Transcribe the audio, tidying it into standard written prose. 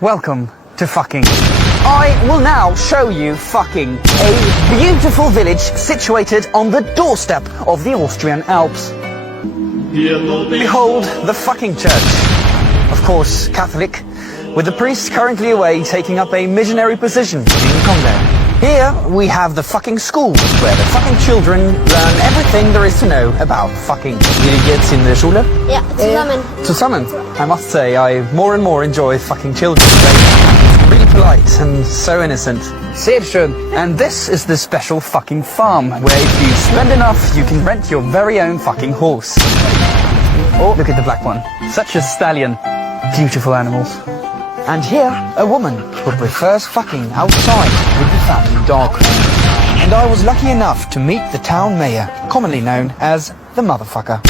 Welcome to fucking. I will now show you fucking a beautiful village situated on the doorstep of the Austrian Alps. Behold the fucking church. Of course, Catholic, with the priest currently away taking up a missionary position in Congo. Here we have the fucking schools, where the fucking children learn everything there is to know about fucking. Wie geht's in der Schule? Ja, zusammen. Zusammen. I must say, I more and more enjoy fucking children. They're really polite and so innocent. Sehr schön. And this is the special fucking farm, where if you spend enough, you can rent your very own fucking horse. Oh, look at the black one. Such a stallion. Beautiful animals. And here, a woman who prefers fucking outside with the family dog. And I was lucky enough to meet the town mayor, commonly known as the motherfucker.